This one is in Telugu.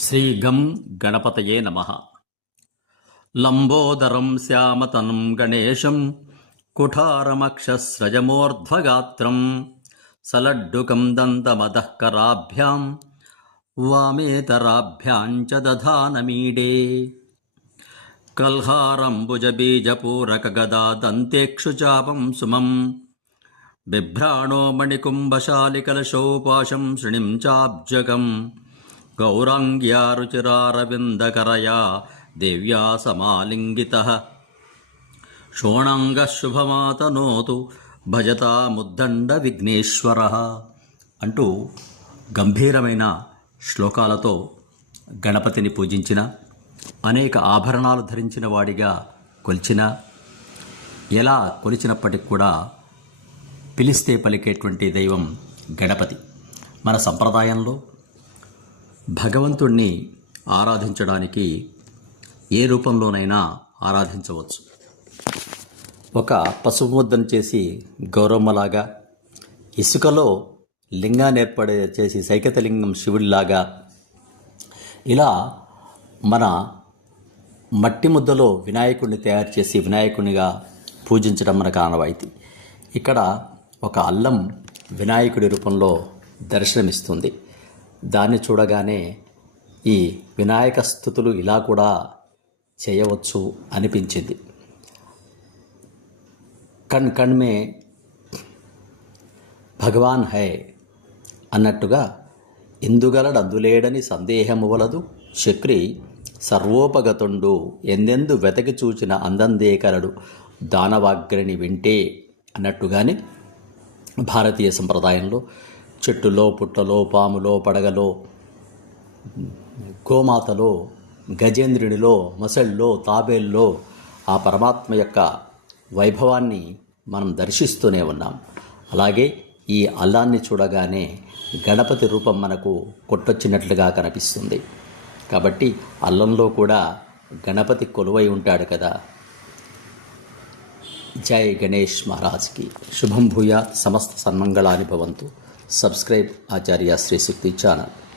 శ్రీ గం గణపతయే నమః. లంబోదరం శ్యామతనం గణేశం కుఠారమక్షస్రజమూర్ధ్వగాత్రం సలడ్డుకం దంతమదఃకరాభ్యాం వామేతరాభ్యాం చ దధానమీడే కల్హారంబుజబీజపూరకగదా దంతేక్షుచాపం సుమం బిభ్రాణో మణికుంభశాలికలశోపాశం శృణిం చాబ్జకం గౌరాంగ్యా రుచిరారవిందకరయా దేవ్యా సమాలింగితః శోణాంగః శుభమాతనోతు భజతాముద్దండ విఘ్నేశ్వరః అంటూ గంభీరమైన శ్లోకాలతో గణపతిని పూజించిన, అనేక ఆభరణాలు ధరించిన వాడిగా కొలిచిన, ఎలా కొలిచినప్పటికి కూడా పిలిస్తే పలికేటువంటి దైవం గణపతి. మన సంప్రదాయంలో భగవంతుణ్ణి ఆరాధించడానికి ఏ రూపంలోనైనా ఆరాధించవచ్చు. ఒక పసుపు ముద్దను చేసి గౌరమ్మలాగా, ఇసుకలో లింగాన్ని ఏర్పడే చేసి సైకతలింగం శివుడిలాగా, ఇలా మన మట్టి ముద్దలో వినాయకుడిని తయారు చేసి వినాయకునిగా పూజించడం మనకు ఆనవాయితీ. ఇక్కడ ఒక అల్లం వినాయకుడి రూపంలో దర్శనమిస్తుంది. దాన్ని చూడగానే ఈ వినాయక స్తుతులు ఇలా కూడా చేయవచ్చు అనిపించింది. కణ్ కణ్ మే భగవాన్ హై అన్నట్టుగా ఇందుగలడందులేడని సందేహము వలదు, చక్రి సర్వోపగతుండు ఎందెందు వెతకి చూచిన అందందేకరడు దానవాగ్రిని వింటే అన్నట్టుగానే భారతీయ సంప్రదాయంలో చెట్టులో, పుట్టలో, పాములో, పడగలో, గోమాతలో, గజేంద్రునిలో, మొసళ్ళలో, తాబేల్లో ఆ పరమాత్మ యొక్క వైభవాన్ని మనం దర్శిస్తూనే ఉన్నాం. అలాగే ఈ అల్లాన్ని చూడగానే గణపతి రూపం మనకు కొట్టొచ్చినట్లుగా కనిపిస్తుంది. కాబట్టి అల్లంలో కూడా గణపతి కొలువై ఉంటాడు కదా. జై గణేష్ మహారాజ్కి. శుభం భూయాత్. సమస్త సన్మంగళాని భవంతు. సబ్స్క్రైబ్ ఆచార్య శ్రీ శక్తి ఛానల్.